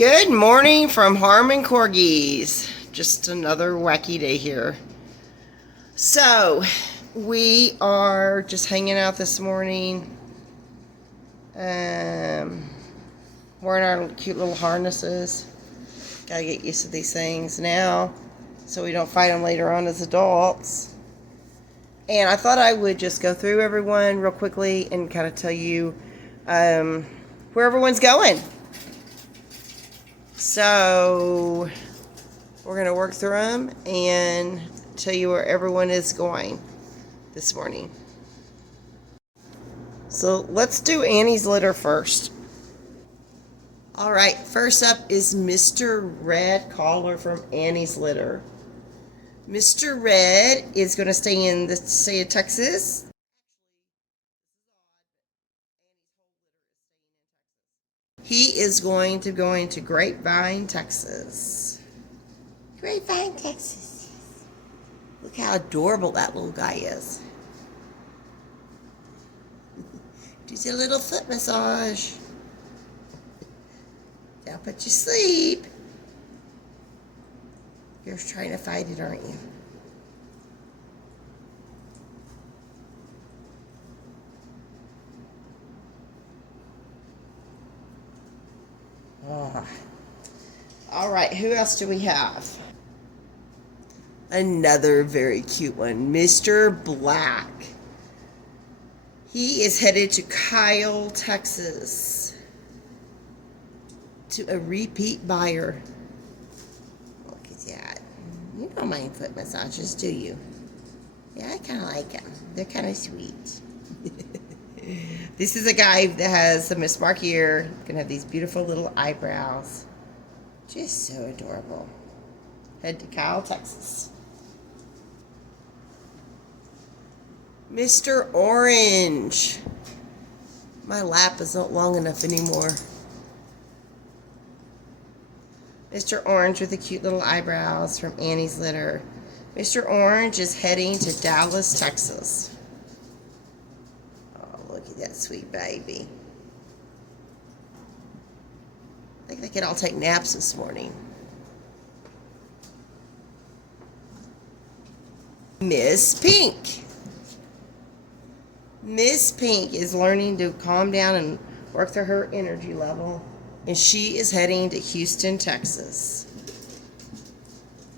Good morning from Harman Corgis. Just another wacky day here. So, we are just hanging out this morning. Wearing our cute little harnesses. Gotta get used to these things now so we don't fight them later on as adults. And I thought I would just go through everyone real quickly and kind of tell you where everyone's going. So, we're going to work through them and tell you where everyone is going this morning. So, let's do Annie's litter first. Alright, first up is Mr. Red Collar from Annie's litter. Mr. Red is going to stay in the state of Texas. He is going to go into Grapevine, Texas. Grapevine, Texas. Look how adorable that little guy is. Just a little foot massage. Now put you to sleep. You're trying to fight it, aren't you? Oh. All right, who else do we have? Another very cute one, Mr. Black. He is headed to Kyle, Texas, to a repeat buyer. Look at that. You don't mind foot massages, do you? Yeah, I kind of like them. They're kind of sweet. This is a guy that has a mismarked ear. Gonna have these beautiful little eyebrows. Just so adorable. Head to Kyle, Texas. Mr. Orange. My lap is not long enough anymore. Mr. Orange with the cute little eyebrows from Annie's litter. Mr. Orange is heading to Dallas, Texas. Oh, look at that sweet baby. I think they could all take naps this morning. Miss Pink. Miss Pink is learning to calm down and work through her energy level. And she is heading to Houston, Texas.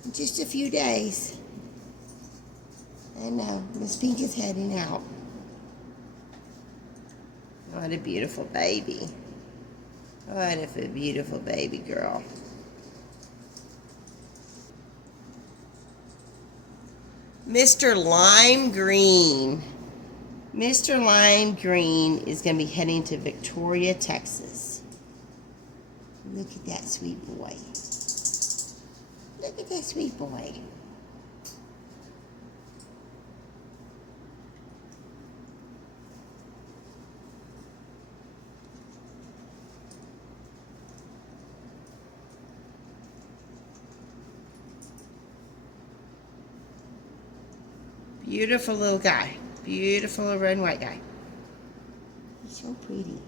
In just a few days. I know, Miss Pink is heading out. What a beautiful baby. What a beautiful baby girl. Mr. Lime Green. Mr. Lime Green is going to be heading to Victoria, Texas. Look at that sweet boy. Look at that sweet boy. Beautiful little guy. Beautiful little red and white guy. He's so pretty.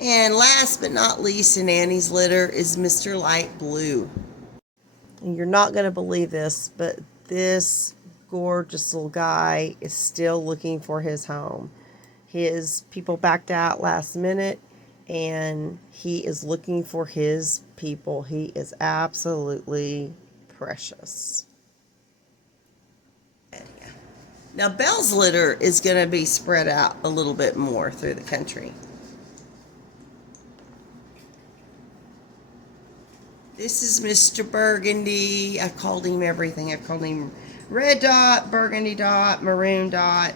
And last but not least in Annie's litter is Mr. Light Blue. And you're not going to believe this, but this gorgeous little guy is still looking for his home. His people backed out last minute, and he is looking for his people. He is absolutely precious. Now, Belle's litter is going to be spread out a little bit more through the country. This is Mr. Burgundy. I've called him everything. I've called him red dot, burgundy dot, maroon dot.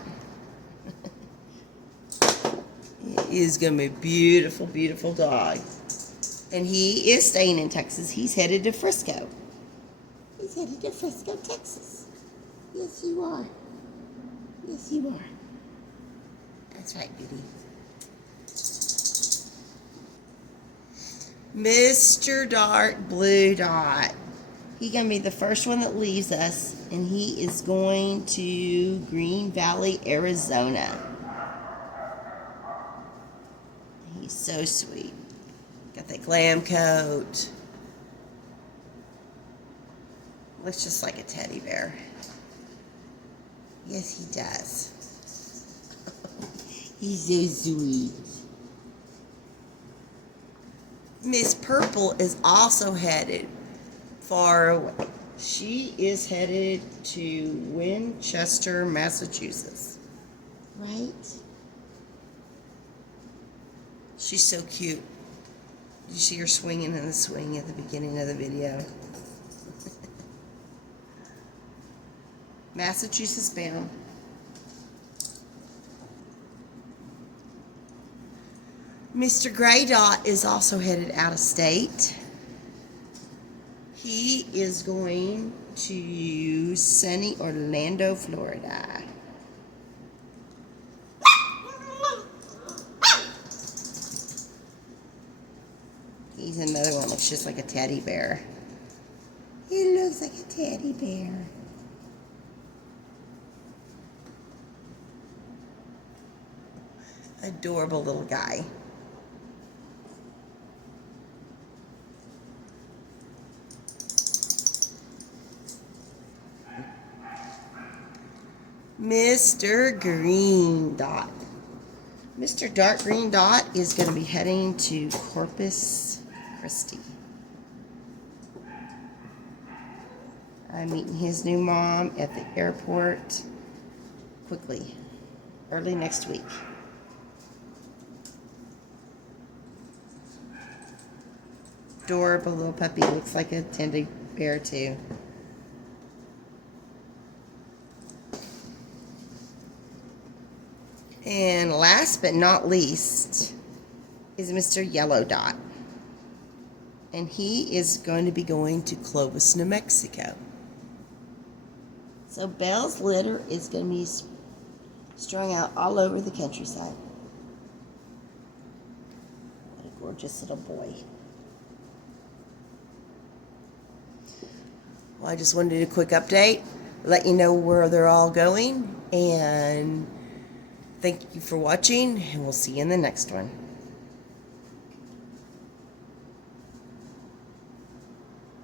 He is going to be a beautiful, beautiful dog. And he is staying in Texas. He's headed to Frisco. He's headed to Frisco, Texas. Yes, you are. Yes, you are. That's right, beauty. Mr. Dark Blue Dot. He's going to be the first one that leaves us, and he is going to Green Valley, Arizona. He's so sweet. Got that glam coat. Looks just like a teddy bear. Yes, he does. He's so sweet. Miss Purple is also headed far away. She is headed to Winchester, Massachusetts. Right? She's so cute. Did you see her swinging in the swing at the beginning of the video? Massachusetts bound. Mr. Gray Dot is also headed out of state. He is going to sunny Orlando, Florida. He's another one that looks just like a teddy bear. He looks like a teddy bear. Adorable little guy. Mr. Green Dot. Mr. Dark Green Dot is going to be heading to Corpus Christi. I'm meeting his new mom at the airport quickly, early next week. Adorable little puppy. Looks like a teddy bear too. And last but not least is Mr. Yellow Dot. And he is going to be going to Clovis, New Mexico. So Belle's litter is going to be strung out all over the countryside. What a gorgeous little boy. Well, I just wanted to do a quick update, let you know where they're all going, and thank you for watching, and we'll see you in the next one.